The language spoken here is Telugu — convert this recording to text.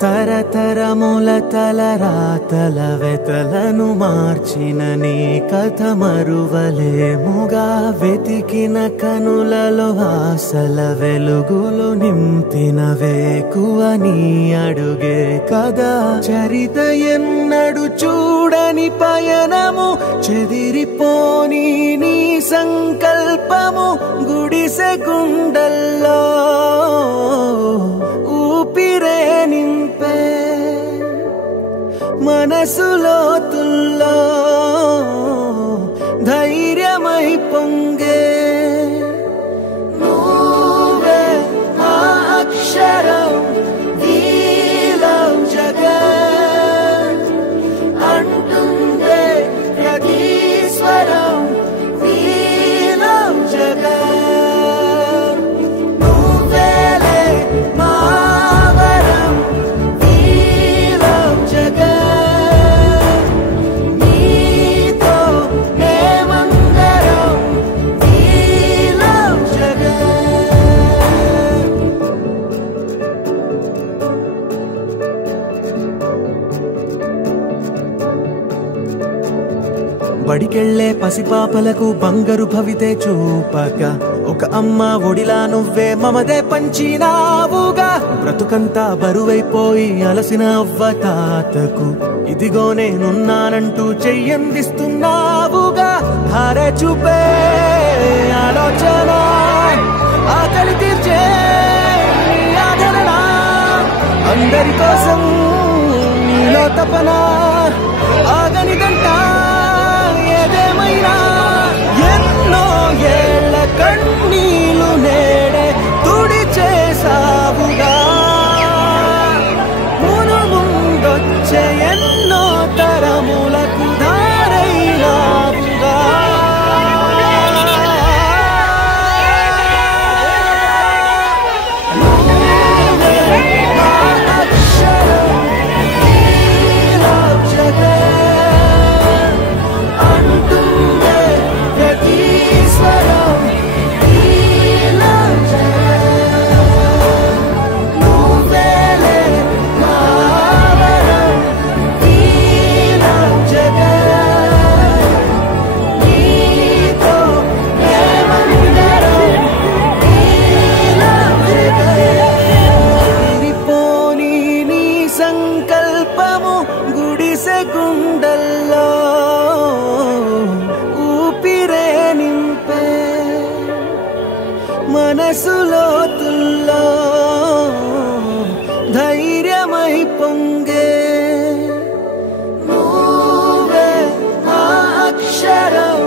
తరతరముల తలరాతల వెతలను మార్చిన నీ కథ మరువలేముగా వెతికిన కనులలో ఆశల వెలుగులు నింపిన వేకువ నీ అడుగే కదా చరిత ఎన్నడు చూడని పయనము చెదిరిపోని నీ సంకల్పము గుడిసె గుండల్లో ఊపిరే నింపే మనసులో తుల్లో ధైర్యమై పొంగే నువ్వే మా అక్షరం వీలం జగత్ అంటుందే ప్రతి స్వరం వీలం జగత్ నువ్వేలే మా వరం వీలం జగత్ నీతో మేమందరం వీలం జగత్ బడికెళ్లే పసిపాపలకు బంగారు భవితే చూపక ఒక అమ్మ ఒడిలా నువ్వే మమదే పంచినావుగా బ్రతుకంతా బరువైపోయి అలసిన అవ్వ తాతకు ఇదిగో నేనున్నానంటూ చెయ్యందిస్తున్నావుగా ధారే చూపే ఆలోచన ఆకలి తీర్చే నీ ఆదరణ అందరి కోసం నీలో తపన ఆగనిదంట ఏదేమైనా ఎన్నో ఏళ్ల కన్నీలు నేడే తుడి చేసావుగా మును ముందొచ్చే ఎన్నో తరములకు ధారైనావుగా సంకల్పము గుడిసె గుండల్లో ఊపిరే నింపే మనసులో తుల్లో ధైర్యమై పొంగే నువ్వే మా అక్షరం